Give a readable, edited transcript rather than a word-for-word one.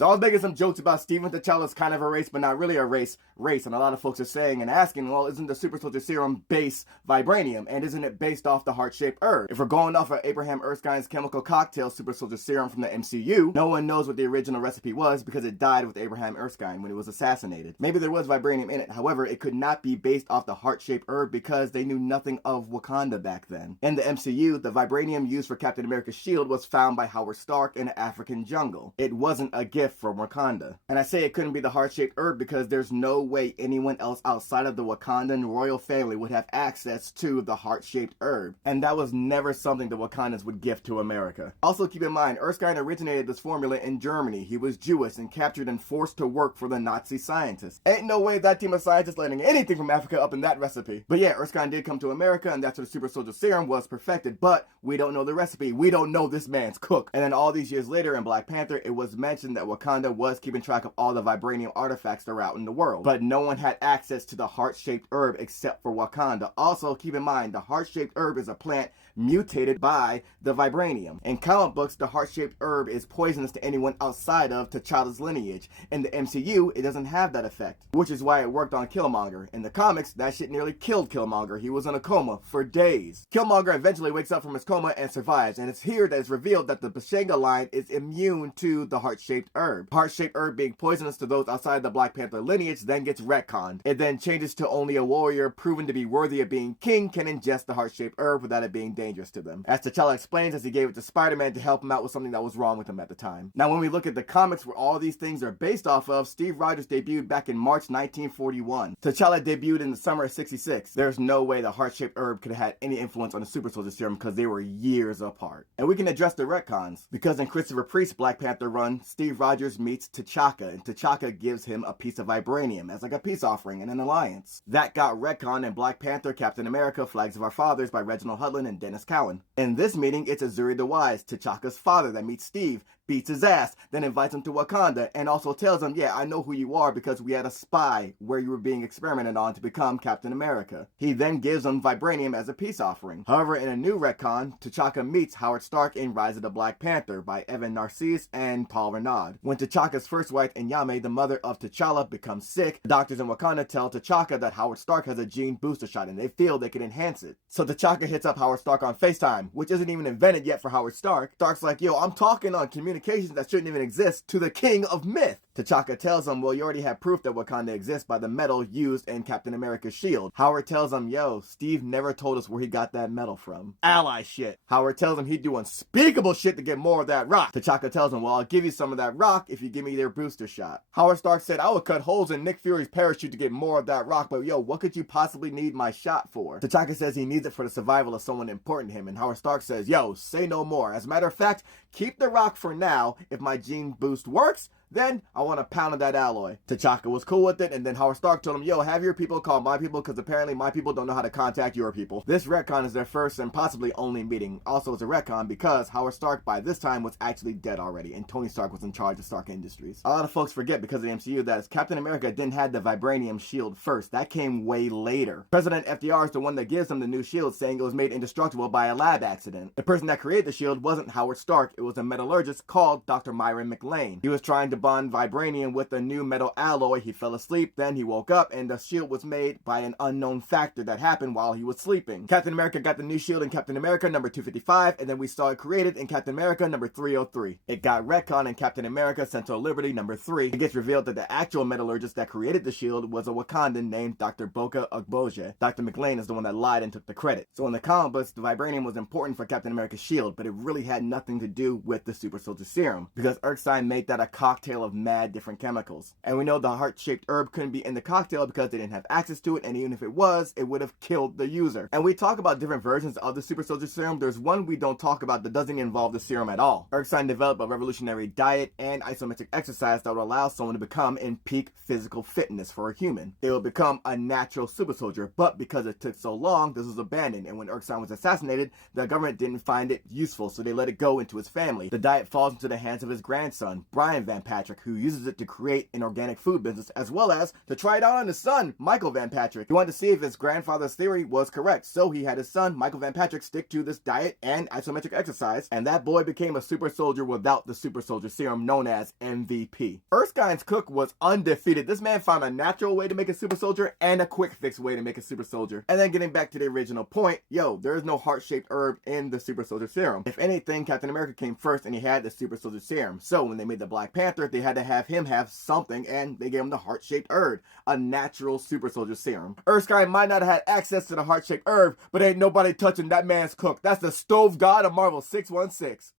So I was making some jokes about Steven T'Challa's kind of a race, but not really a race, and a lot of folks are saying and asking, well, isn't the Super Soldier Serum base vibranium, and isn't it based off the heart-shaped herb? If we're going off of Abraham Erskine's chemical cocktail Super Soldier Serum from the MCU, no one knows what the original recipe was because it died with Abraham Erskine when he was assassinated. Maybe there was vibranium in it, however, it could not be based off the heart-shaped herb because they knew nothing of Wakanda back then. In the MCU, the vibranium used for Captain America's shield was found by Howard Stark in an African jungle. It wasn't a gift from Wakanda. And I say it couldn't be the heart-shaped herb because there's no way anyone else outside of the Wakandan royal family would have access to the heart-shaped herb. And that was never something the Wakandans would gift to America. Also keep in mind, Erskine originated this formula in Germany. He was Jewish and captured and forced to work for the Nazi scientists. Ain't no way that team of scientists landing anything from Africa up in that recipe. But yeah, Erskine did come to America, and that's where the Super Soldier Serum was perfected, but we don't know the recipe. We don't know this man's cook. And then all these years later in Black Panther, it was mentioned that Wakanda was keeping track of all the vibranium artifacts that are out in the world, but no one had access to the heart-shaped herb except for Wakanda. Also, keep in mind, the heart-shaped herb is a plant mutated by the vibranium. In comic books, the heart-shaped herb is poisonous to anyone outside of T'Challa's lineage. In the MCU, it doesn't have that effect, which is why it worked on Killmonger. In the comics, that shit nearly killed Killmonger. He was in a coma for days. Killmonger eventually wakes up from his coma and survives, and it's here that it's revealed that the Bashanga line is immune to the heart-shaped herb. Heart-shaped herb being poisonous to those outside the Black Panther lineage then gets retconned. It then changes to only a warrior proven to be worthy of being king can ingest the heart-shaped herb without it being dangerous to them. As T'Challa explains, as he gave it to Spider-Man to help him out with something that was wrong with him at the time. Now, when we look at the comics where all these things are based off of, Steve Rogers debuted back in March 1941. T'Challa debuted in the summer of '66. There's no way the heart-shaped herb could have had any influence on the Super Soldier Serum because they were years apart. And we can address the retcons, because in Christopher Priest's Black Panther run, Steve Rogers meets T'Chaka, and T'Chaka gives him a piece of vibranium as like a peace offering and an alliance. That got retconned in Black Panther, Captain America, Flags of Our Fathers by Reginald Hudlin and Dennis Cowan. In this meeting, it's Azuri the Wise, T'Chaka's father, that meets Steve, beats his ass, then invites him to Wakanda, and also tells him, yeah, I know who you are because we had a spy where you were being experimented on to become Captain America. He then gives him vibranium as a peace offering. However, in a new retcon, T'Chaka meets Howard Stark in Rise of the Black Panther by Evan Narcisse and Paul Renaud. When T'Chaka's first wife, Nyame, the mother of T'Challa, becomes sick, the doctors in Wakanda tell T'Chaka that Howard Stark has a gene booster shot and they feel they can enhance it. So T'Chaka hits up Howard Stark on FaceTime, which isn't even invented yet for Howard Stark. Stark's like, yo, I'm talking on communications that shouldn't even exist to the king of myth. T'Chaka tells him, well, you already have proof that Wakanda exists by the metal used in Captain America's shield. Howard tells him, yo, Steve never told us where he got that metal from. Ally shit. Howard tells him he'd do unspeakable shit to get more of that rock. T'Chaka tells him, well, I'll give you some of that rock if you give me their booster shot. Howard Stark said, I would cut holes in Nick Fury's parachute to get more of that rock, but yo, what could you possibly need my shot for? T'Chaka says he needs it for the survival of someone important to him, and Howard Stark says, yo, say no more. As a matter of fact, keep the rock for now. If my gene boost works, then I want a pound of that alloy. T'Chaka was cool with it, and then Howard Stark told him, yo, have your people call my people, because apparently my people don't know how to contact your people. This retcon is their first and possibly only meeting. Also, it's a retcon because Howard Stark by this time was actually dead already, and Tony Stark was in charge of Stark Industries. A lot of folks forget because of the MCU that Captain America didn't have the vibranium shield first. That came way later. President FDR is the one that gives him the new shield, saying it was made indestructible by a lab accident. The person that created the shield wasn't Howard Stark. It was a metallurgist called Dr. Myron McLean. He was trying to bond vibranium with a new metal alloy. He fell asleep, then he woke up, and the shield was made by an unknown factor that happened while he was sleeping. Captain America got the new shield in Captain America number 255, and then we saw it created in Captain America number 303. It got retconned in Captain America Central Liberty number 3. It gets revealed that the actual metallurgist that created the shield was a Wakandan named Dr. Boka Ogboje. Dr. McLean is the one that lied and took the credit. So in the comic books, the vibranium was important for Captain America's shield, but it really had nothing to do with the Super Soldier Serum, because Erskine made that a cocktail of mad different chemicals. And we know the heart-shaped herb couldn't be in the cocktail because they didn't have access to it, and even if it was, it would have killed the user. And we talk about different versions of the Super Soldier Serum. There's one we don't talk about that doesn't involve the serum at all. Erskine developed a revolutionary diet and isometric exercise that would allow someone to become in peak physical fitness for a human. They would become a natural super soldier, but because it took so long, this was abandoned, and when Erskine was assassinated, the government didn't find it useful, so they let it go into his family. The diet falls into the hands of his grandson, Brian Van Patten, Patrick, who uses it to create an organic food business, as well as to try it out on his son, Michael Van Patrick. He wanted to see if his grandfather's theory was correct, so he had his son, Michael Van Patrick, stick to this diet and isometric exercise, and that boy became a super soldier without the super soldier serum, known as MVP. Erskine's cook was undefeated. This man found a natural way to make a super soldier and a quick fix way to make a super soldier. And then getting back to the original point, there is no heart-shaped herb in the super soldier serum. If anything, Captain America came first and he had the super soldier serum. So when they made the Black Panther, they had to have him have something, and they gave him the heart-shaped herb, a natural super soldier serum. Erskine might not have had access to the heart-shaped herb, but ain't nobody touching that man's cook. That's the stove god of Marvel 616.